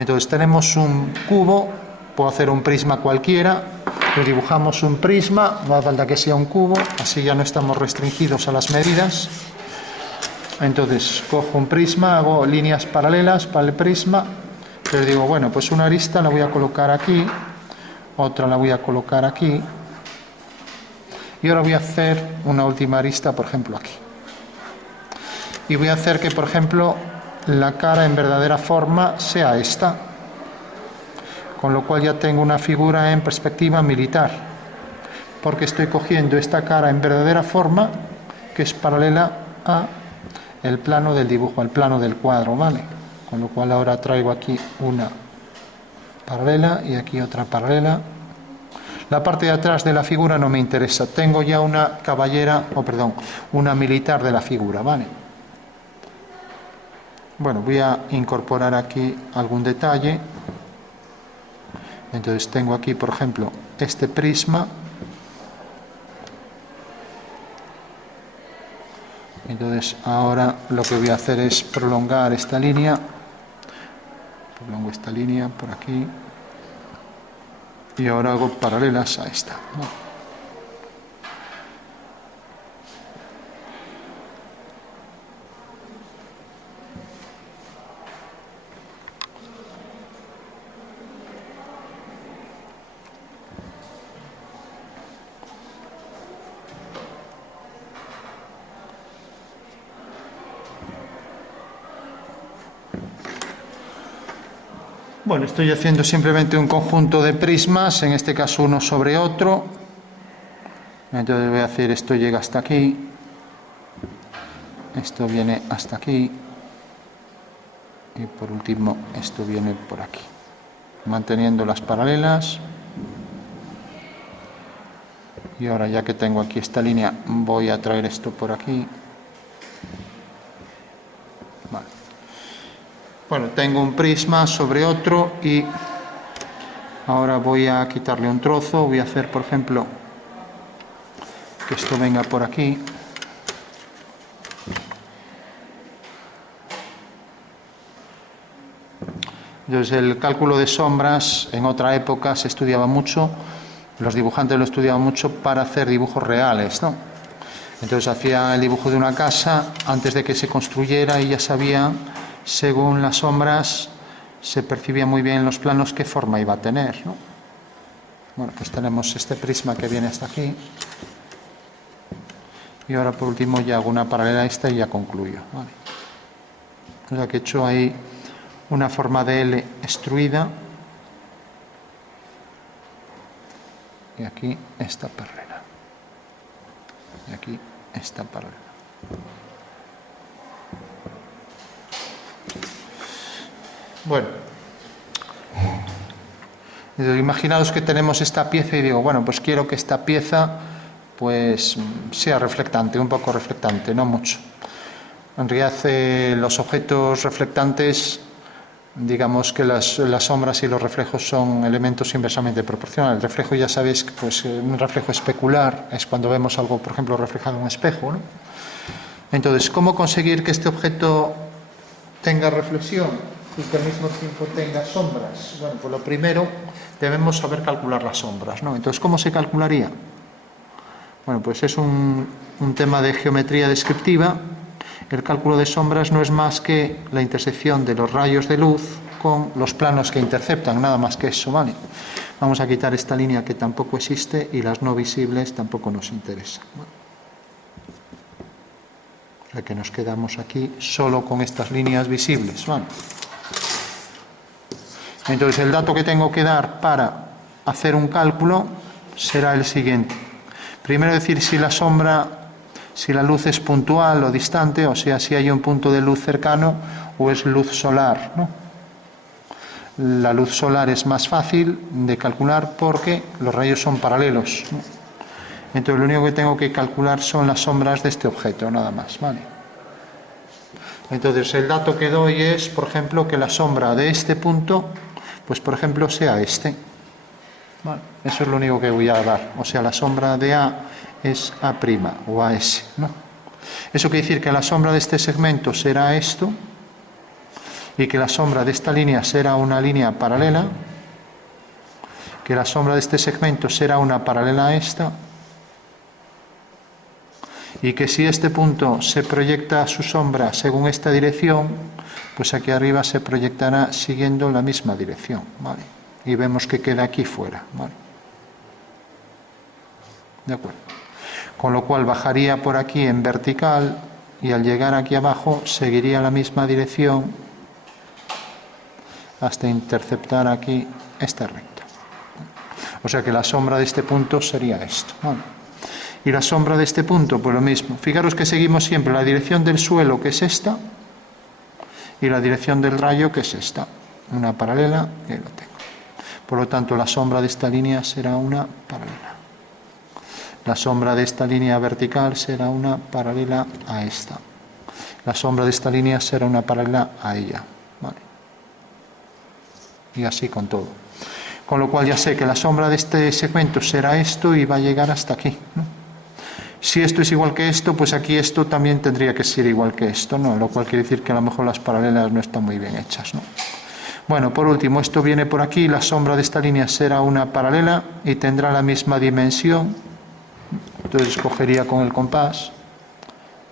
Entonces tenemos un cubo, puedo hacer un prisma cualquiera, le dibujamos un prisma, no hace falta que sea un cubo, así ya no estamos restringidos a las medidas. Entonces cojo un prisma, hago líneas paralelas para el prisma, les digo, bueno, pues una arista la voy a colocar aquí, otra la voy a colocar aquí, y ahora voy a hacer una última arista, por ejemplo, aquí. Y voy a hacer que, por ejemplo, la cara en verdadera forma sea esta, con lo cual ya tengo una figura en perspectiva militar, porque estoy cogiendo esta cara en verdadera forma, que es paralela a el plano del dibujo, al plano del cuadro, ¿vale? Con lo cual ahora traigo aquí una paralela y aquí otra paralela. La parte de atrás de la figura no me interesa, tengo ya una caballera, una militar de la figura, ¿vale? Bueno, voy a incorporar aquí algún detalle. Entonces tengo aquí, por ejemplo, este prisma. Entonces ahora lo que voy a hacer es prolongar esta línea. Prolongo esta línea por aquí. Y ahora hago paralelas a esta, ¿no? Bueno, estoy haciendo simplemente un conjunto de prismas, en este caso uno sobre otro. Entonces voy a hacer, esto llega hasta aquí, esto viene hasta aquí, y por último esto viene por aquí, manteniendo las paralelas. Y ahora, ya que tengo aquí esta línea, voy a traer esto por aquí. Vale. Bueno, tengo un prisma sobre otro y ahora voy a quitarle un trozo. Voy a hacer, por ejemplo, que esto venga por aquí. Entonces, el cálculo de sombras en otra época se estudiaba mucho, los dibujantes lo estudiaban mucho para hacer dibujos reales, ¿no? Entonces hacía el dibujo de una casa antes de que se construyera y ya sabía, según las sombras, se percibía muy bien en los planos qué forma iba a tener, ¿no? Bueno, pues tenemos este prisma que viene hasta aquí. Y ahora por último ya hago una paralela a esta y ya concluyo, ¿vale? O sea que he hecho ahí una forma de L extruida. Y aquí esta paralela. Y aquí esta paralela. Bueno, imaginaos que tenemos esta pieza y digo, bueno, pues quiero que esta pieza pues sea reflectante, un poco reflectante, no mucho. En realidad los objetos reflectantes, digamos que las sombras y los reflejos son elementos inversamente proporcionales. El reflejo, ya sabéis, pues un reflejo especular es cuando vemos algo, por ejemplo, reflejado en un espejo, ¿no? Entonces, ¿cómo conseguir que este objeto tenga reflexión y que al mismo tiempo tenga sombras? Bueno, pues lo primero, debemos saber calcular las sombras, ¿no? Entonces, ¿cómo se calcularía? Bueno, pues es un tema de geometría descriptiva. El cálculo de sombras no es más que la intersección de los rayos de luz con los planos que interceptan, nada más que eso, ¿vale? Vamos a quitar esta línea que tampoco existe y las no visibles tampoco nos interesan, ¿vale? O sea que nos quedamos aquí solo con estas líneas visibles, ¿vale? Entonces el dato que tengo que dar para hacer un cálculo será el siguiente. Primero decir si la sombra, si la luz es puntual o distante, o sea, si hay un punto de luz cercano o es luz solar, ¿no? La luz solar es más fácil de calcular porque los rayos son paralelos, ¿no? Entonces lo único que tengo que calcular son las sombras de este objeto, nada más, ¿vale? Entonces el dato que doy es, por ejemplo, que la sombra de este punto, pues por ejemplo sea este. Vale, eso es lo único que voy a dar, o sea, la sombra de A es A' o AS, ¿no? Eso quiere decir que la sombra de este segmento será esto y que la sombra de esta línea será una línea paralela, que la sombra de este segmento será una paralela a esta, y que si este punto se proyecta su sombra según esta dirección, pues aquí arriba se proyectará siguiendo la misma dirección, ¿vale? Y vemos que queda aquí fuera, ¿vale? De acuerdo. Con lo cual bajaría por aquí en vertical y al llegar aquí abajo seguiría la misma dirección hasta interceptar aquí esta recta. O sea que la sombra de este punto sería esto, ¿vale? Y la sombra de este punto, pues lo mismo. Fijaros que seguimos siempre la dirección del suelo, que es esta, y la dirección del rayo, que es esta. Una paralela, y lo tengo. Por lo tanto, la sombra de esta línea será una paralela. La sombra de esta línea vertical será una paralela a esta. La sombra de esta línea será una paralela a ella. ¿Vale? Y así con todo. Con lo cual ya sé que la sombra de este segmento será esto y va a llegar hasta aquí, ¿no? Si esto es igual que esto, pues aquí esto también tendría que ser igual que esto, ¿no? Lo cual quiere decir que a lo mejor las paralelas no están muy bien hechas, ¿no? Bueno, por último, esto viene por aquí, la sombra de esta línea será una paralela y tendrá la misma dimensión. Entonces cogería con el compás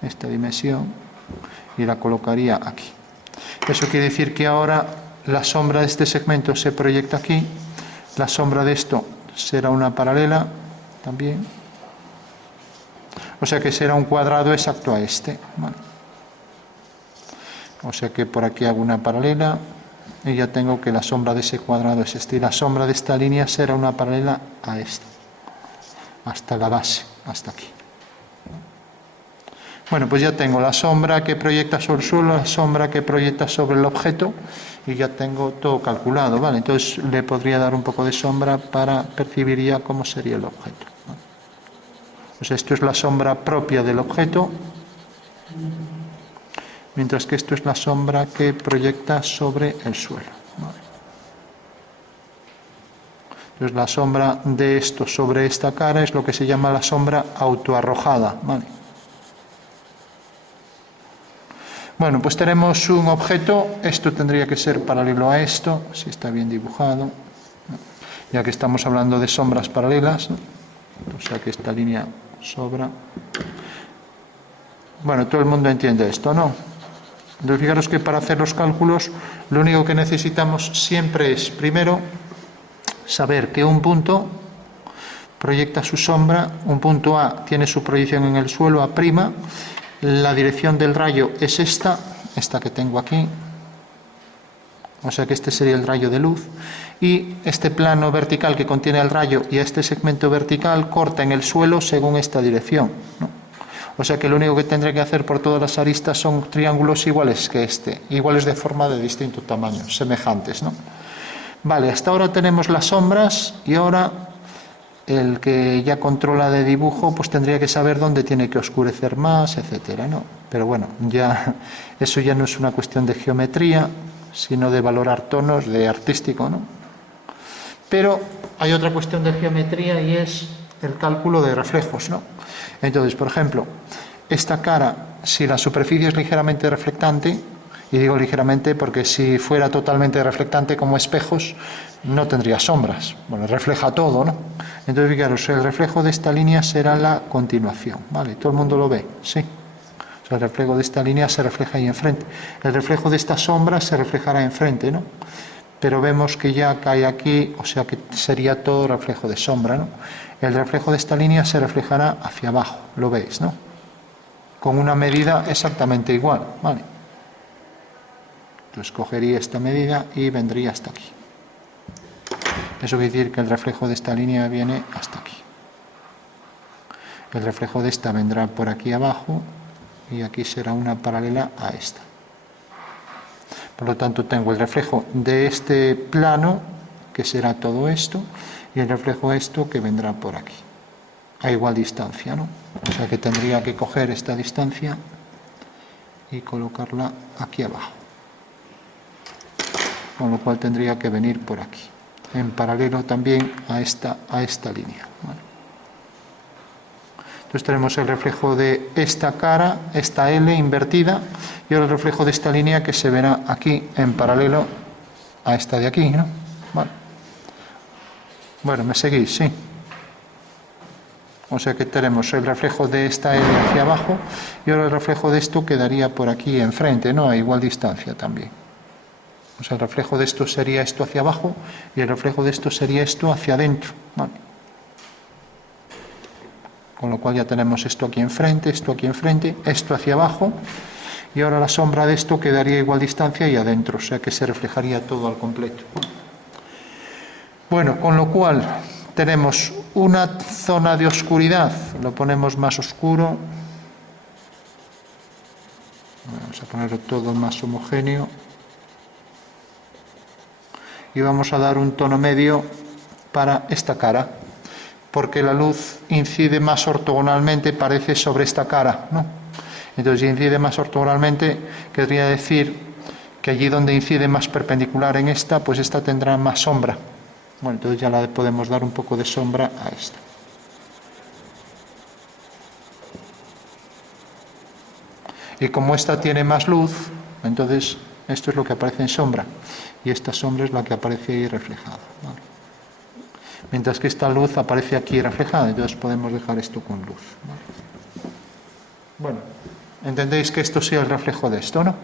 esta dimensión y la colocaría aquí. Eso quiere decir que ahora la sombra de este segmento se proyecta aquí, la sombra de esto será una paralela también. O sea que será un cuadrado exacto a este. ¿Vale? O sea que por aquí hago una paralela y ya tengo que la sombra de ese cuadrado es este. Y la sombra de esta línea será una paralela a esta. Hasta la base, hasta aquí. Bueno, pues ya tengo la sombra que proyecta sobre el suelo, la sombra que proyecta sobre el objeto y ya tengo todo calculado. ¿Vale? Entonces le podría dar un poco de sombra para percibir ya cómo sería el objeto. ¿Vale? Pues esto es la sombra propia del objeto, mientras que esto es la sombra que proyecta sobre el suelo. ¿Vale? Entonces la sombra de esto sobre esta cara es lo que se llama la sombra autoarrojada. ¿Vale? Bueno, pues tenemos un objeto, esto tendría que ser paralelo a esto, si está bien dibujado, ya que estamos hablando de sombras paralelas, ¿no? O sea que esta línea sobra. Bueno, todo el mundo entiende esto, ¿no? Entonces fijaros que para hacer los cálculos lo único que necesitamos siempre es, primero, saber que un punto proyecta su sombra, un punto A tiene su proyección en el suelo, A', la dirección del rayo es esta que tengo aquí, o sea que este sería el rayo de luz, y este plano vertical que contiene el rayo y este segmento vertical corta en el suelo según esta dirección, ¿no? O sea que lo único que tendré que hacer por todas las aristas son triángulos iguales que este, iguales de forma de distinto tamaño, semejantes, ¿no? Vale, hasta ahora tenemos las sombras y ahora el que ya controla de dibujo pues tendría que saber dónde tiene que oscurecer más, etcétera, ¿no? Pero bueno, ya eso ya no es una cuestión de geometría, sino de valorar tonos, de artístico, ¿no? Pero hay otra cuestión de geometría y es el cálculo de reflejos, ¿no? Entonces, por ejemplo, esta cara, si la superficie es ligeramente reflectante, y digo ligeramente porque si fuera totalmente reflectante como espejos, no tendría sombras. Bueno, refleja todo, ¿no? Entonces, fijaros, el reflejo de esta línea será la continuación, ¿vale? ¿Todo el mundo lo ve? Sí. O sea, el reflejo de esta línea se refleja ahí enfrente. El reflejo de esta sombra se reflejará enfrente, ¿no? Pero vemos que ya cae aquí, o sea que sería todo reflejo de sombra, ¿no? El reflejo de esta línea se reflejará hacia abajo, lo veis, ¿no? Con una medida exactamente igual, ¿vale? Entonces cogería esta medida y vendría hasta aquí. Eso quiere decir que el reflejo de esta línea viene hasta aquí. El reflejo de esta vendrá por aquí abajo y aquí será una paralela a esta. Por lo tanto, tengo el reflejo de este plano, que será todo esto, y el reflejo de esto que vendrá por aquí, a igual distancia, ¿no? O sea que tendría que coger esta distancia y colocarla aquí abajo. Con lo cual tendría que venir por aquí, en paralelo también a esta línea, ¿vale? Entonces tenemos el reflejo de esta cara, esta L invertida, y ahora el reflejo de esta línea que se verá aquí en paralelo a esta de aquí, ¿no? Vale. Bueno, ¿me seguís? Sí. O sea que tenemos el reflejo de esta L hacia abajo y ahora el reflejo de esto quedaría por aquí enfrente, ¿no? A igual distancia también. O sea, el reflejo de esto sería esto hacia abajo y el reflejo de esto sería esto hacia adentro. Vale. Con lo cual ya tenemos esto aquí enfrente, esto hacia abajo, y ahora la sombra de esto quedaría a igual distancia y adentro, o sea que se reflejaría todo al completo. Bueno, con lo cual tenemos una zona de oscuridad, lo ponemos más oscuro, vamos a ponerlo todo más homogéneo, y vamos a dar un tono medio para esta cara, porque la luz incide más ortogonalmente, parece sobre esta cara, ¿no? Entonces, si incide más ortogonalmente, querría decir que allí donde incide más perpendicular en esta, pues esta tendrá más sombra. Bueno, entonces ya le podemos dar un poco de sombra a esta. Y como esta tiene más luz, entonces esto es lo que aparece en sombra, y esta sombra es la que aparece ahí reflejada, ¿vale? Mientras que esta luz aparece aquí reflejada, entonces podemos dejar esto con luz, ¿vale? Bueno, entendéis que esto sea el reflejo de esto, ¿no?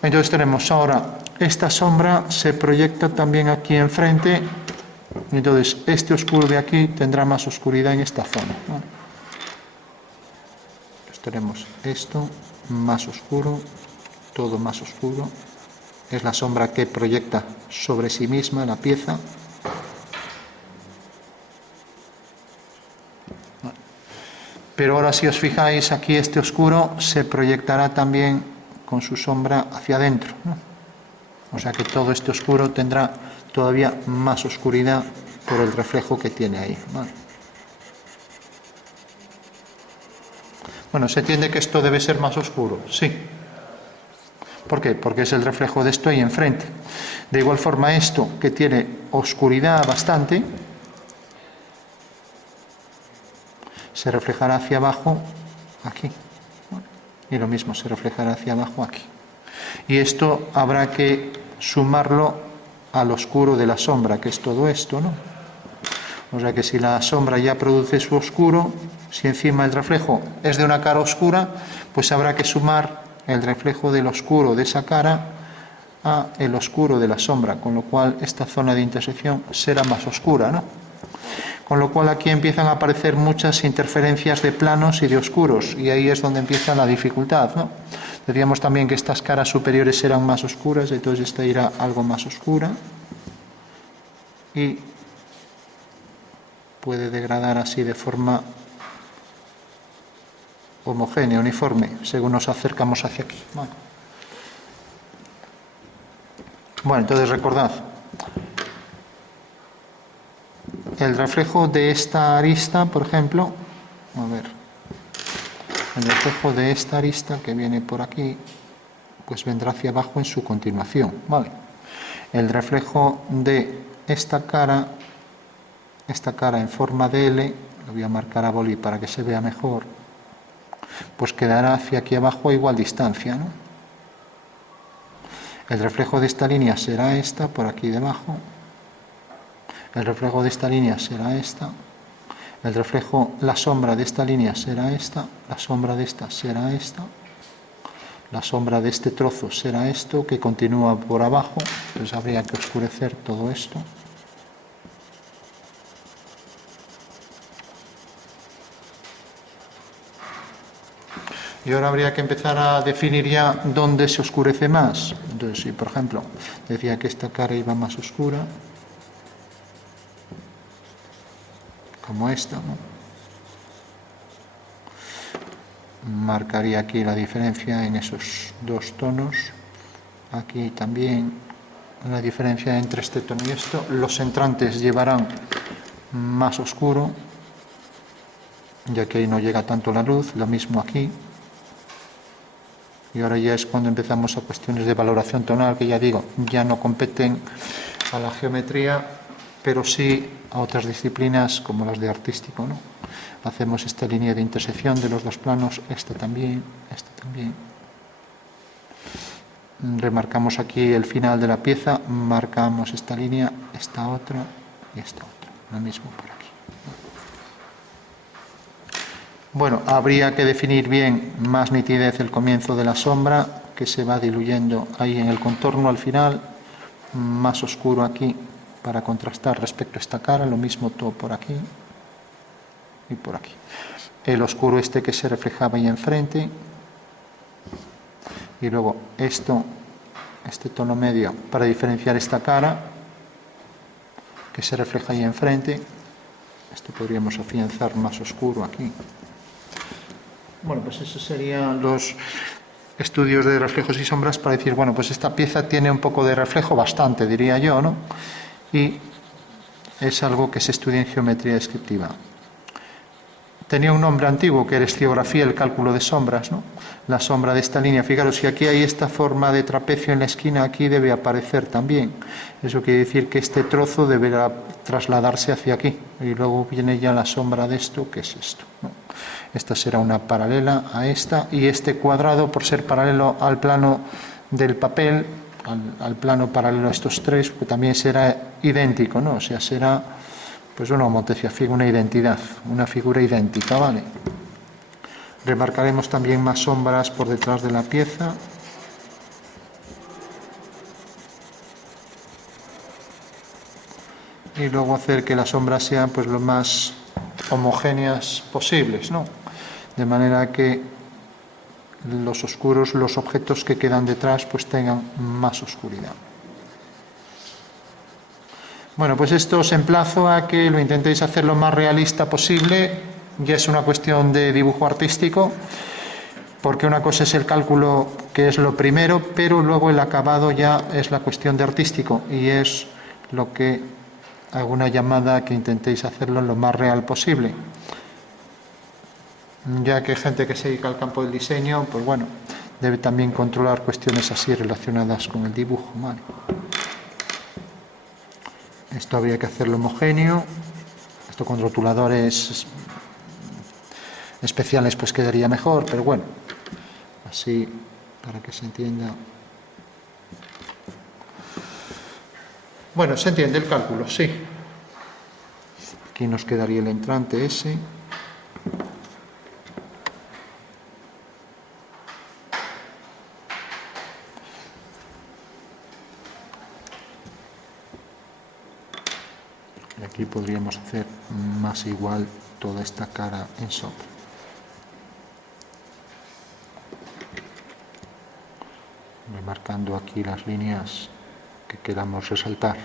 Entonces tenemos ahora esta sombra se proyecta también aquí enfrente, entonces este oscuro de aquí tendrá más oscuridad en esta zona, ¿vale? Entonces tenemos esto más oscuro, todo más oscuro, es la sombra que proyecta sobre sí misma la pieza. Pero ahora si os fijáis aquí este oscuro se proyectará también con su sombra hacia adentro, ¿no? O sea que todo este oscuro tendrá todavía más oscuridad por el reflejo que tiene ahí, ¿vale? Bueno, ¿se entiende que esto debe ser más oscuro? Sí. ¿Por qué? Porque es el reflejo de esto ahí enfrente. De igual forma esto, que tiene oscuridad bastante, se reflejará hacia abajo aquí. Y lo mismo, se reflejará hacia abajo aquí. Y esto habrá que sumarlo al oscuro de la sombra, que es todo esto, ¿no? O sea que si la sombra ya produce su oscuro, si encima el reflejo es de una cara oscura, pues habrá que sumar el reflejo del oscuro de esa cara a el oscuro de la sombra, con lo cual esta zona de intersección será más oscura, ¿no? Con lo cual aquí empiezan a aparecer muchas interferencias de planos y de oscuros, y ahí es donde empieza la dificultad, ¿no? Decíamos también que estas caras superiores serán más oscuras, entonces esta irá algo más oscura y puede degradar así de forma homogénea, uniforme, según nos acercamos hacia aquí. Bueno, entonces recordad, el reflejo de esta arista, por ejemplo, a ver, el reflejo de esta arista que viene por aquí, pues vendrá hacia abajo en su continuación, ¿vale? El reflejo de esta cara en forma de L, lo voy a marcar a boli para que se vea mejor, pues quedará hacia aquí abajo a igual distancia, ¿no? El reflejo de esta línea será esta, por aquí debajo. El reflejo de esta línea será esta. El reflejo, la sombra de esta línea será esta. La sombra de esta será esta. La sombra de este trozo será esto, que continúa por abajo. Entonces habría que oscurecer todo esto. Y ahora habría que empezar a definir ya dónde se oscurece más. Entonces, si por ejemplo decía que esta cara iba más oscura, como esta, ¿no? Marcaría aquí la diferencia en esos dos tonos. Aquí también la diferencia entre este tono y esto. Los entrantes llevarán más oscuro, ya que ahí no llega tanto la luz. Lo mismo aquí. Y ahora ya es cuando empezamos a cuestiones de valoración tonal, que ya digo, ya no competen a la geometría, pero sí a otras disciplinas como las de artístico, ¿no? Hacemos esta línea de intersección de los dos planos, esta también, esta también. Remarcamos aquí el final de la pieza, marcamos esta línea, esta otra y esta otra. Lo mismo por aquí. Bueno, habría que definir bien más nitidez el comienzo de la sombra, que se va diluyendo ahí en el contorno al final, más oscuro aquí para contrastar respecto a esta cara, lo mismo todo por aquí y por aquí. El oscuro este que se reflejaba ahí enfrente, y luego esto, este tono medio para diferenciar esta cara que se refleja ahí enfrente. Esto podríamos afianzar más oscuro aquí. Bueno, pues esos serían los estudios de reflejos y sombras para decir, bueno, pues esta pieza tiene un poco de reflejo, bastante diría yo, ¿no? Y es algo que se estudia en geometría descriptiva. Tenía un nombre antiguo que era esciografía, el cálculo de sombras, ¿no? La sombra de esta línea. Fijaros, si aquí hay esta forma de trapecio en la esquina, aquí debe aparecer también. Eso quiere decir que este trozo deberá trasladarse hacia aquí. Y luego viene ya la sombra de esto, que es esto, ¿no? Esta será una paralela a esta. Y este cuadrado, por ser paralelo al plano del papel, al plano paralelo a estos tres, pues también será idéntico, ¿no? O sea, será, pues una homotecía, una identidad, una figura idéntica, ¿vale? Remarcaremos también más sombras por detrás de la pieza. Y luego hacer que las sombras sean pues lo más homogéneas posibles, ¿no? De manera que los oscuros, los objetos que quedan detrás, pues tengan más oscuridad. Bueno, pues esto os emplazo a que lo intentéis hacer lo más realista posible. Ya es una cuestión de dibujo artístico, porque una cosa es el cálculo, que es lo primero, pero luego el acabado ya es la cuestión de artístico, y es lo que hago una llamada a que intentéis hacerlo lo más real posible. Ya que hay gente que se dedica al campo del diseño, pues bueno, debe también controlar cuestiones así relacionadas con el dibujo, ¿vale? Esto habría que hacerlo homogéneo. Esto con rotuladores especiales pues quedaría mejor, pero bueno, así para que se entienda. Bueno, se entiende el cálculo, sí. Aquí nos quedaría el entrante ese. Y aquí podríamos hacer más igual toda esta cara en sombra. Marcando aquí las líneas que queramos resaltar.